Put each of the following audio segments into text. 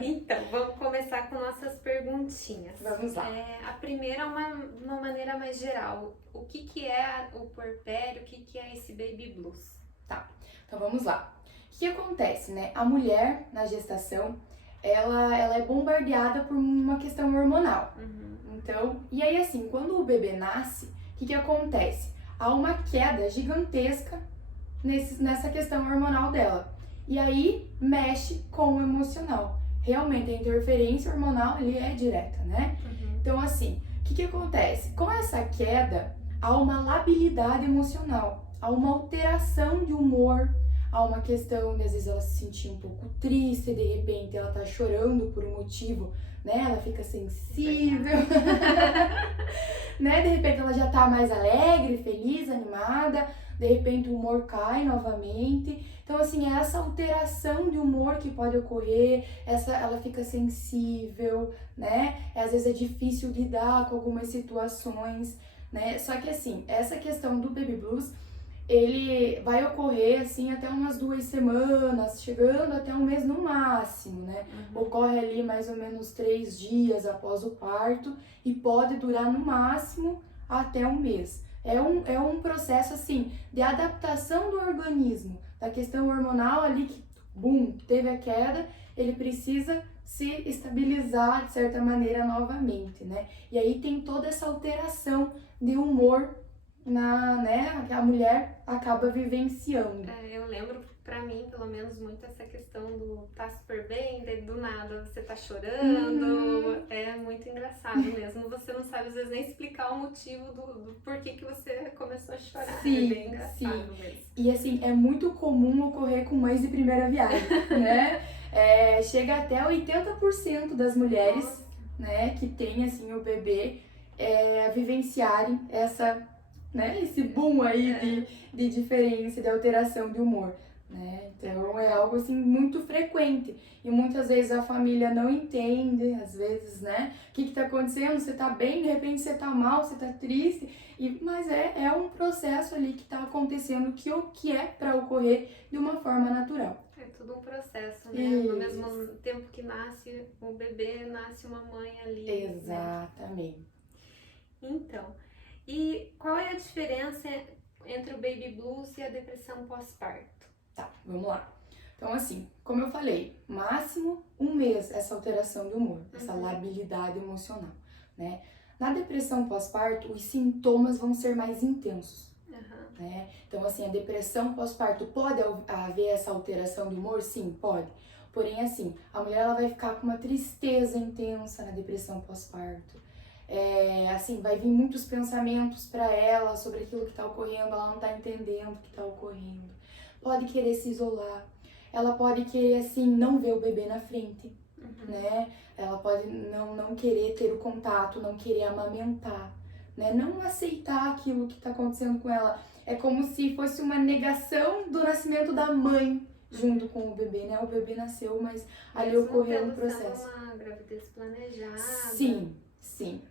Então, vamos começar com nossas perguntinhas. Vamos lá. A primeira é uma maneira mais geral. O que que é o puerpério? O que que é esse baby blues? Tá, então vamos lá. O que acontece, né? A mulher, na gestação, ela é bombardeada por uma questão hormonal. Então, e aí assim, quando o bebê nasce, o que acontece? Há uma queda gigantesca nessa questão hormonal dela. E aí mexe com o emocional. Realmente a interferência hormonal ali é direta, né? Então assim, o que acontece? Com essa queda, há uma labilidade emocional, há uma alteração de humor, há uma questão de às vezes ela se sentir um pouco triste, de repente ela tá chorando por um motivo, né? Ela fica sensível, né? De repente ela já tá mais alegre, feliz, animada, de repente o humor cai novamente. Então, assim, é essa alteração de humor que pode ocorrer, ela fica sensível, né? Às vezes é difícil lidar com algumas situações, né? Só que, assim, essa questão do baby blues, ele vai ocorrer, assim, até umas 2 semanas, chegando até um mês no máximo, né? Ocorre ali mais ou menos 3 dias após o parto e pode durar no máximo até um mês. É um processo, assim, de adaptação do organismo, da questão hormonal ali que, teve a queda, ele precisa se estabilizar de certa maneira novamente, né? E aí tem toda essa alteração de humor né, que a mulher acaba vivenciando. Eu lembro, pra mim, pelo menos, muito essa questão do tá super bem, daí do nada você tá chorando. É muito engraçado mesmo. Você não sabe, às vezes, nem explicar o motivo do porquê que você começou a chorar. Sim, é bem engraçado mesmo. E assim, é muito comum ocorrer com mães de primeira viagem, né? Chega até 80% das mulheres, né, que tem assim o bebê, vivenciarem esse boom aí de diferença, de alteração de humor, né? Então é algo assim muito frequente e muitas vezes a família não entende, às vezes, né? O que tá acontecendo? Você tá bem, de repente você tá mal, você tá triste, mas é um processo ali que tá acontecendo que é para ocorrer de uma forma natural. É tudo um processo, né? No mesmo tempo que nasce o bebê, nasce uma mãe ali. Exatamente. Né? Então, e qual é a diferença entre o baby blues e a depressão pós-parto? Tá, vamos lá. Então, assim, como eu falei, máximo um mês essa alteração de humor, essa labilidade emocional, né? Na depressão pós-parto, os sintomas vão ser mais intensos, né? Então, assim, a depressão pós-parto pode haver essa alteração de humor? Sim, pode. Porém, assim, a mulher ela vai ficar com uma tristeza intensa na depressão pós-parto. Assim, vai vir muitos pensamentos para ela sobre aquilo que está ocorrendo, ela não está entendendo o que está ocorrendo. Pode querer se isolar, ela pode querer, assim, não ver o bebê na frente, né? Ela pode não querer ter o contato, não querer amamentar, né? Não aceitar aquilo que está acontecendo com ela. É como se fosse uma negação do nascimento da mãe junto com o bebê, né? O bebê nasceu, mas ali ocorreu um processo. Mesmo uma gravidez planejada. Sim.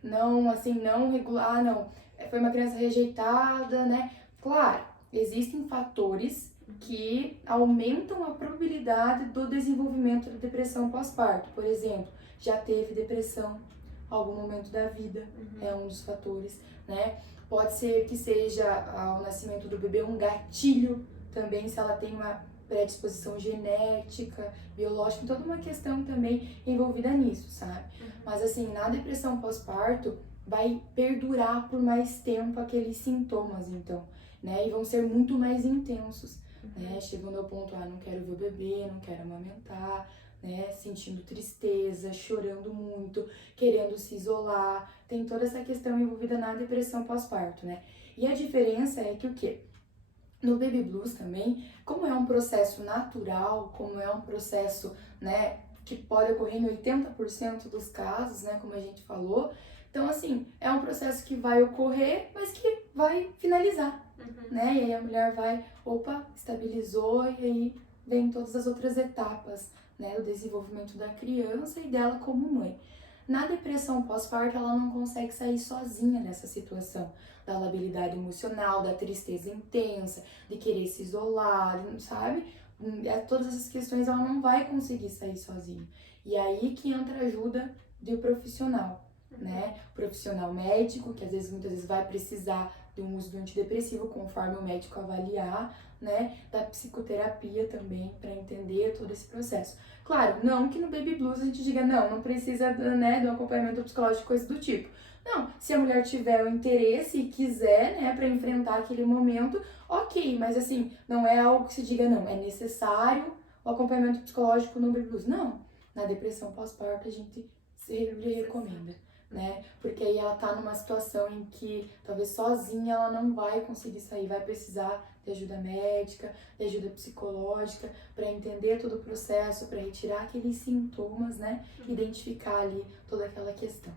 Não, assim, não regular, não. Foi uma criança rejeitada, né? Claro, existem fatores que aumentam a probabilidade do desenvolvimento da depressão pós-parto. Por exemplo, já teve depressão em algum momento da vida, é um dos fatores, né? Pode ser que seja ao nascimento do bebê um gatilho também, se ela tem uma predisposição genética, biológica, toda uma questão também envolvida nisso, sabe? Mas assim, na depressão pós-parto, vai perdurar por mais tempo aqueles sintomas, então, né? E vão ser muito mais intensos, né? Chegando ao ponto, não quero ver o bebê, não quero amamentar, né? Sentindo tristeza, chorando muito, querendo se isolar. Tem toda essa questão envolvida na depressão pós-parto, né? E a diferença é que o quê? No baby blues também, como é um processo natural, como é um processo, né, que pode ocorrer em 80% dos casos, né, como a gente falou. Então, assim, é um processo que vai ocorrer, mas que vai finalizar, né? E aí a mulher vai, estabilizou, e aí vem todas as outras etapas, né, do desenvolvimento da criança e dela como mãe. Na depressão pós-parto, ela não consegue sair sozinha dessa situação da labilidade emocional, da tristeza intensa, de querer se isolar, sabe? todas essas questões ela não vai conseguir sair sozinha. E aí que entra a ajuda do profissional, né? Profissional médico, que muitas vezes vai precisar de um uso do antidepressivo conforme o médico avaliar, né? Da psicoterapia também, para entender todo esse processo. Claro, não que no Baby Blues a gente diga, não precisa, né, do acompanhamento psicológico, coisa do tipo. Não, se a mulher tiver o interesse e quiser, né, para enfrentar aquele momento, ok, mas assim, não é algo que se diga, não, é necessário o acompanhamento psicológico no Baby Blues. Não, na depressão pós-parto a gente sempre recomenda, né? Porque aí ela tá numa situação em que talvez sozinha ela não vai conseguir sair, vai precisar de ajuda médica, de ajuda psicológica, para entender todo o processo, para retirar aqueles sintomas, né? Identificar ali toda aquela questão.